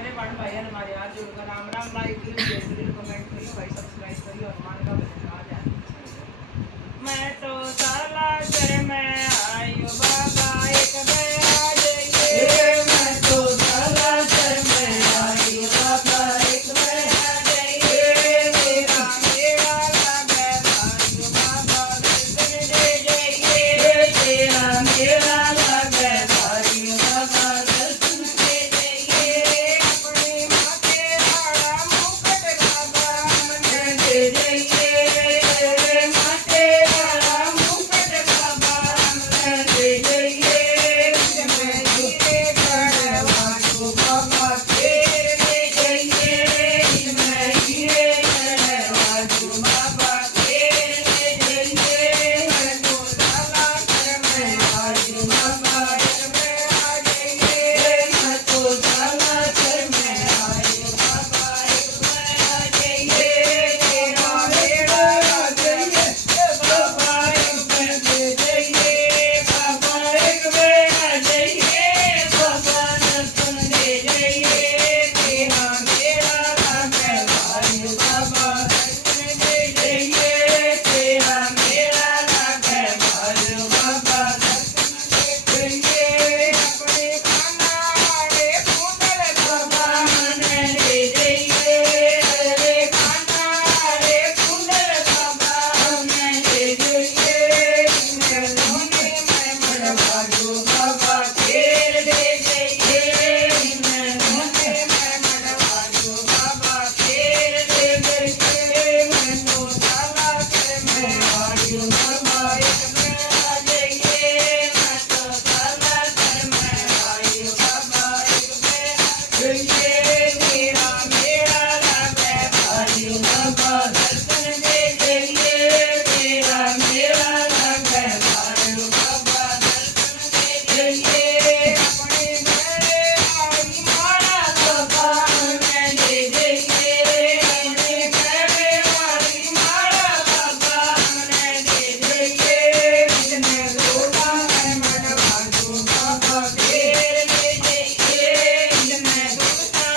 सारे बड़ भाई हमारे हाथ जोड़कर राम राम, लाइक करियो, शेयर करियो, कमेंट करियो भाई, सब्सक्राइब करियो। हनुमान का भजन आ जाए। मैं तो साला सर में आयो बाबा एक बया जइए, मैं तो साला सर में आयो बाबा एक बया जइए, मेरा मेरा लागे भाइयो बाबा दर्शन दे जइए, तेरा मेरा लागे भाइयो बाबा दर्शन दे जइए, अपने माथे वाला मुकुट बाबा मन दे जइए, माथे वाला मुकुट बाबा मन दे जइए, मैं हीरे गढ़वालो बाबा तेरे दे जइए, मैं हीरे गढ़वालो बाबा तेरे दे जइए, मैं तो साला कर में आयो बाबा एक में आ जइए, मैं तो साला कर में आयो बाबा एक में आ जइए, तेरा मेरा आ जइए बाबा एक में दे जइए, बाबा एक में आ जइए, बाबा दर्शन दे जइए, तेरा मेरा लागे भाइयो बाबा दर्शन दे जइए, तेरा मेरा लागे भाइयो बाबा दर्शन दे जइए, अपने खाना वाले फूल बाबा मन दे जइए, अरे खाना वाले फूल बाबा मन दे जइए, मैं सोने में मड़वायो बाबा तेरे दे जइए, मैं सोने में मड़वायो बाबा तेरे दे जइए, मैं तो साला कर में आयो बाबा एक में आ जइए, मैं तो साला कर में आयो बाबा एक में आ जइए, मेरा मेरा लागे भाइयो बाबा दर्शन दे जइए, तेरा मेरा लागे भाइयो बाबा दर्शन दे जइए, अपने घरे वाली माला बाबा मन दे जइए, अपने घरे वाली माला बाबा मन दे जइए, जितने लोटा मैं मड़वायो बाबा तेरे दे जइए, जितने लोटा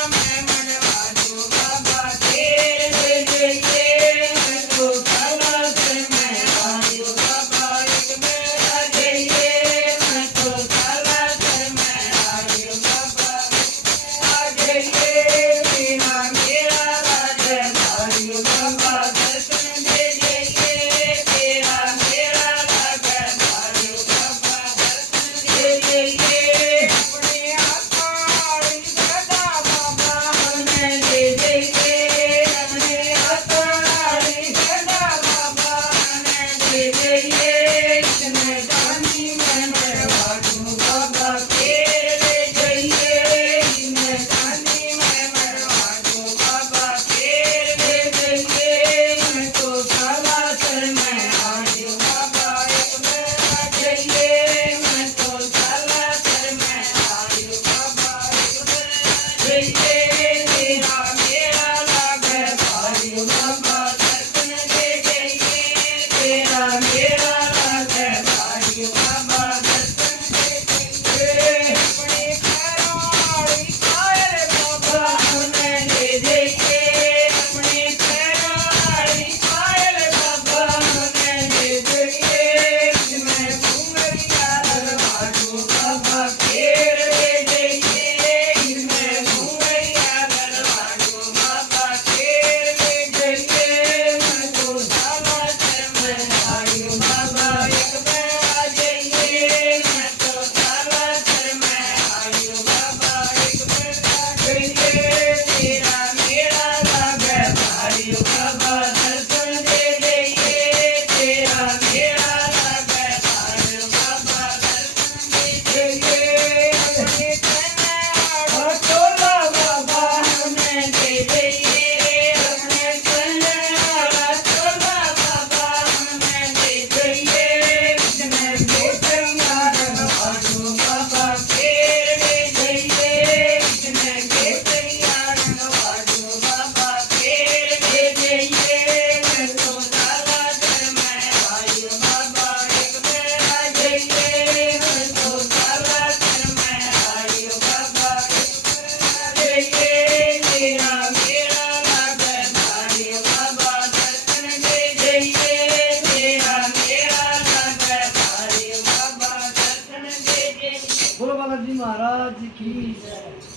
बाबा जी महाराज की जय।